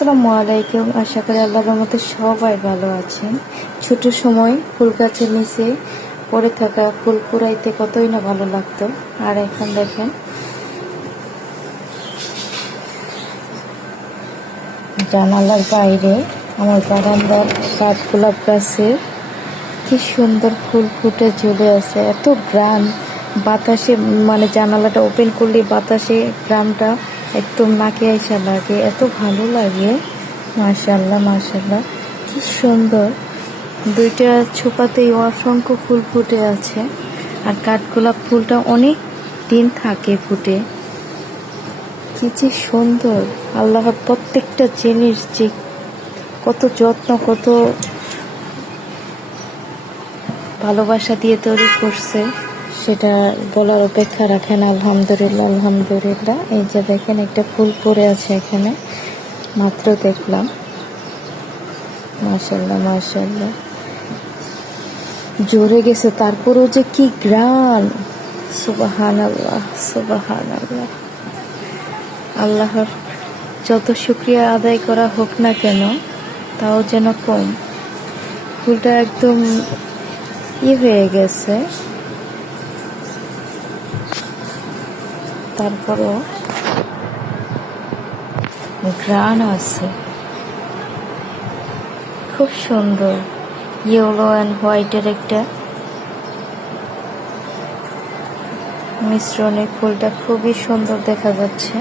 আসসালামু আলাইকুম। আশা করি আল্লাহর রহমতে সবাই ভালো আছেন। ছোট সময় ফুল গাছের নিচে পড়ে থাকা ফুল কুড়াইতে কতই না ভালো লাগতো, আর এখন দেখেন জানালার বাইরে আমার বারান্দার কাঠগোলাপ গাছে কি সুন্দর ফুল ফুটে ঝুলে আছে। এত গ্রাম বাতাসে, মানে জানালাটা ওপেন করলে বাতাসে গ্রামটা একদম নাকে আইসা লাগে, এত ভালো লাগে। মাশাআল্লাহ মাশাআল্লাহ, কি সুন্দর। দুইটা ছোপাতেই অসংখ্য ফুল ফুটে আছে, আর কাঠগোলাপ ফুলটা অনেক দিন থাকে ফুটে। কি যে সুন্দর, আল্লাহ প্রত্যেকটা জিনিস যে কত যত্ন, কত ভালোবাসা দিয়ে তৈরি করছে সেটা বলার অপেক্ষা রাখে না। আলহামদুলিল্লাহ আলহামদুলিল্লাহ। এই যে দেখেন একটা ফুল পড়ে আছে এখানে, মাত্র দেখলাম। মাশাআল্লাহ মাশাআল্লাহ, জোরে গেছে, তারপরেও যে কি গ্রান। সুবহানাল্লাহ সুবহানাল্লাহ। আল্লাহর যত শুকরিয়া আদায় করা হোক না কেন তাও যেন কম। ফুলটা একদম হয়ে গেছে, তারপরও গ্রান আছে, খুব সুন্দর। ইয়েলো অ্যান্ড হোয়াইটের একটা মিশ্রণে ফুলটা খুবই সুন্দর দেখা যাচ্ছে।